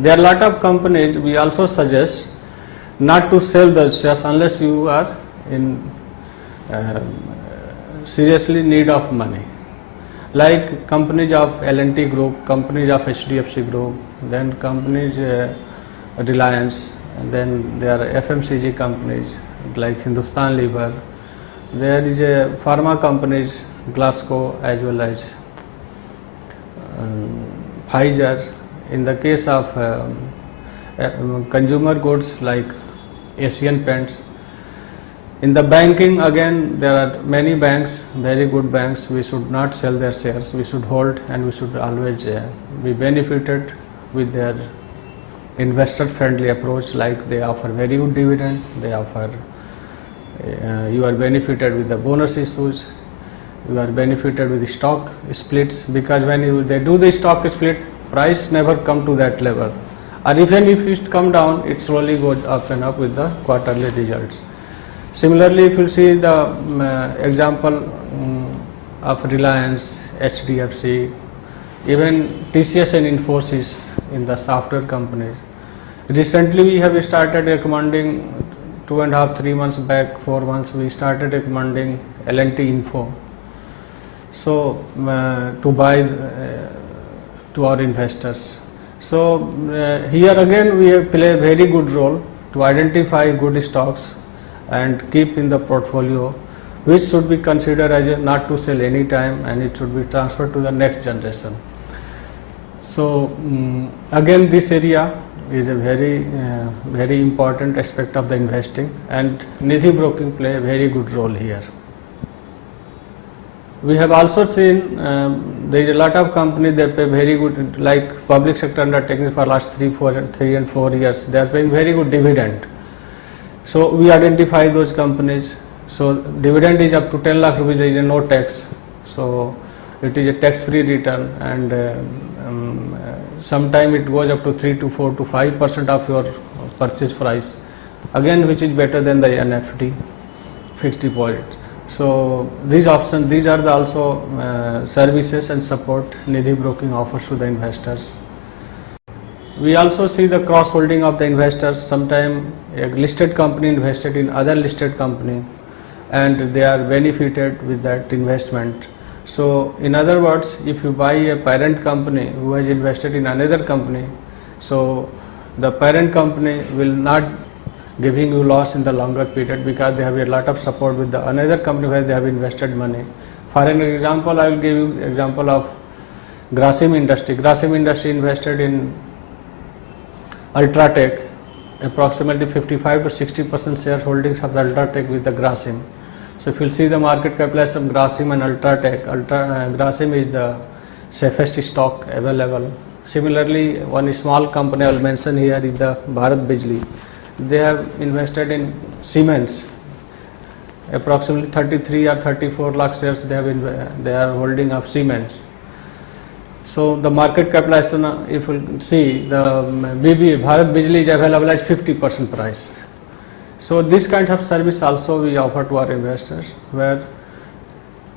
There are a lot of companies we also suggest not to sell the shares unless you are in seriously need of money. Like companies of L&T Group, companies of HDFC Group, then companies Reliance, and then there are FMCG companies like Hindustan Lever. There is a pharma companies, Glasgow as well as Pfizer. In the case of consumer goods like Asian Paints. In the banking, again, there are many banks, very good banks. We should not sell their shares. We should hold, and we should always be benefited with their investor-friendly approach. Like they offer very good dividend. They offer. You are benefited with the bonus issues. You are benefited with the stock splits, because when they do the stock split, price never come to that level, or even if it come down, it slowly goes up and up with the quarterly results. Similarly, if you see the example of Reliance, HDFC, even TCS and Infosys in the software companies. Recently we have started recommending 2.5, 3 months back, 4 months, we started recommending L&T Info. So to buy to our investors. So here again we play a very good role to identify good stocks and keep in the portfolio, which should be considered as not to sell any time, and it should be transferred to the next generation. So again, this area is a very important aspect of the investing, and Nidhi broking play a very good role here. We have also seen there is a lot of companies that pay very good, like public sector undertakings for last 3 and 4 years. They are paying very good dividend. So we identify those companies. So dividend is up to 10 lakh rupees. There is no tax. So it is a tax-free return, and sometime it goes up to 3 to 4 to 5% of your purchase price. Again, which is better than the NFD fixed deposit. So these options, these are the also services and support Nidhi broking offers to the investors. We also see the cross holding of the investors. Sometime a listed company invested in other listed company, and they are benefited with that investment. So in other words, if you buy a parent company who has invested in another company, so the parent company will not giving you loss in the longer period, because they have a lot of support with the another company where they have invested money. For an example, I will give you example of Grasim Industry. Grasim Industry invested in Ultratech, approximately 55 to 60% shares holdings of the Ultratech with the Grasim. So if you see the market capitalization of Grasim and Ultratech, Grasim is the safest stock available. Similarly, one small company I will mention here is the Bharat Bijli. They have invested in Siemens, approximately 33 or 34 lakh shares they are holding of Siemens. So the market capitalization, if you see, the Bharat Bijli is available at 50% price. So this kind of service also we offer to our investors, where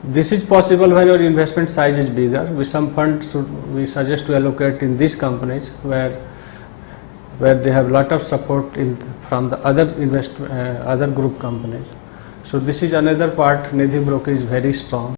this is possible when your investment size is bigger. With some funds we suggest to allocate in these companies where they have lot of support from the other group companies. So this is another part. Nidhi broking is very strong.